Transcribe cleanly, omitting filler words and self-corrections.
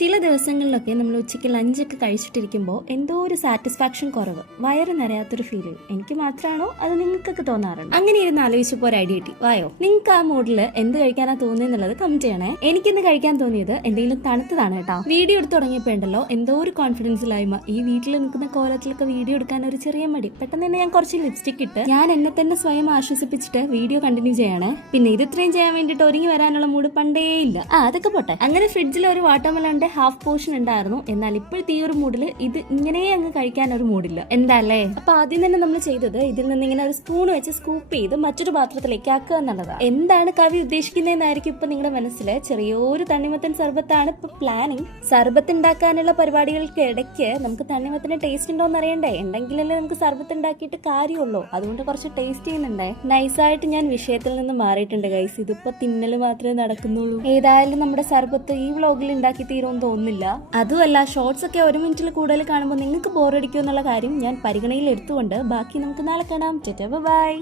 ചില ദിവസങ്ങളിലൊക്കെ നമ്മൾ ഉച്ചയ്ക്ക് ലഞ്ചൊക്കെ കഴിച്ചിട്ടിരിക്കുമ്പോൾ എന്തോ ഒരു സാറ്റിസ്ഫാക്ഷൻ കുറവ്, വയറ് നിറയാത്തൊരു ഫീൽ. എനിക്ക് മാത്രമാണോ അത് നിങ്ങൾക്കൊക്കെ തോന്നാറുണ്ട്? അങ്ങനെ ഇരുന്ന് ആലോചിച്ചപ്പോൾ ഒരു ഐഡിയ കിട്ടി. വായോ, നിങ്ങൾക്ക് ആ മൂഡിൽ എന്ത് കഴിക്കാനാ തോന്നിയെന്നുള്ളത് കമന്റ് ചെയ്യണേ. എനിക്കിന്ന് കഴിക്കാൻ തോന്നിയത് എന്തെങ്കിലും തണുത്തതാണ് കേട്ടോ. വീഡിയോ എടുത്ത് തുടങ്ങിയപ്പോൾ ഉണ്ടല്ലോ എന്തോ ഒരു കോൺഫിഡൻസിലായ്മ. ഈ വീട്ടിൽ നിൽക്കുന്ന കോലത്തിലൊക്കെ വീഡിയോ എടുക്കാൻ ഒരു ചെറിയ മടി. പെട്ടെന്ന് തന്നെ ഞാൻ കുറച്ച് ലിപ്സ്റ്റിക് ഇട്ട് ഞാൻ എന്നെ തന്നെ സ്വയം ആശ്വസിപ്പിച്ചിട്ട് വീഡിയോ കണ്ടിന്യൂ ചെയ്യണേ. പിന്നെ ഇത് ഇത്രയും ചെയ്യാൻ വേണ്ടിയിട്ട് ഒരുങ്ങി വരാനുള്ള മൂഡ് പണ്ടേ ഇല്ല. അതൊക്കെ പോട്ടെ. അങ്ങനെ ഫ്രിഡ്ജിൽ ഒരു വാട്ടർമെലന്റെ ഹാഫ് പോർഷൻ ഉണ്ടായിരുന്നു. എന്നാൽ ഇപ്പോഴത്തെ ഈ ഒരു മൂഡിൽ ഇത് ഇങ്ങനെ അങ്ങ് കഴിക്കാൻ ഒരു മൂഡില്ല. എന്താല്ലേ? അപ്പൊ ആദ്യം തന്നെ നമ്മൾ ചെയ്തത് ഇതിൽ നിന്ന് ഇങ്ങനെ ഒരു സ്പൂൺ വെച്ച് സ്കൂപ്പ് ചെയ്ത് മറ്റൊരു പാത്രത്തിലേക്ക് ആക്കുക എന്നുള്ളതാണ്. എന്താണ് കവി ഉദ്ദേശിക്കുന്നതെന്നായിരിക്കും ഇപ്പൊ നിങ്ങളുടെ മനസ്സിൽ. ചെറിയൊരു തണ്ണിമത്തൻ സർബത്താണ് ഇപ്പൊ പ്ലാനിങ്. സർബത്ത് ഉണ്ടാക്കാനുള്ള പരിപാടികൾക്ക് ഇടയ്ക്ക് നമുക്ക് തണ്ണിമത്തിന് ടേസ്റ്റ് ഉണ്ടോ എന്ന് അറിയണ്ടേ? ഉണ്ടെങ്കിലല്ലേ നമുക്ക് സർബത്ത് ഉണ്ടാക്കിയിട്ട് കാര്യമുള്ളൂ. അതുകൊണ്ട് കുറച്ച് ടേസ്റ്റ് ചെയ്യുന്നുണ്ടേ. നൈസായിട്ട് ഞാൻ വിഷയത്തിൽ നിന്ന് മാറിയിട്ടുണ്ട് ഗൈസ്. ഇതിപ്പോ തിന്നല് മാത്രമേ നടക്കുന്നുള്ളൂ. ഏതായാലും നമ്മുടെ സർബത്ത് ഈ വ്ലോഗിൽ ഉണ്ടാക്കി തീരുമെന്ന് തോന്നുന്നില്ല. അതുമല്ല, ഷോർട്സ് ഒക്കെ 1 മിനിറ്റിൽ കൂടുതൽ കാണുമ്പോൾ നിങ്ങൾക്ക് ബോറടിക്കുമോ എന്നുള്ള കാര്യം ഞാൻ പരിഗണനയിൽ എടുത്തുകൊണ്ട് ബാക്കി നമുക്ക് നാളെ കാണാം. ബൈ.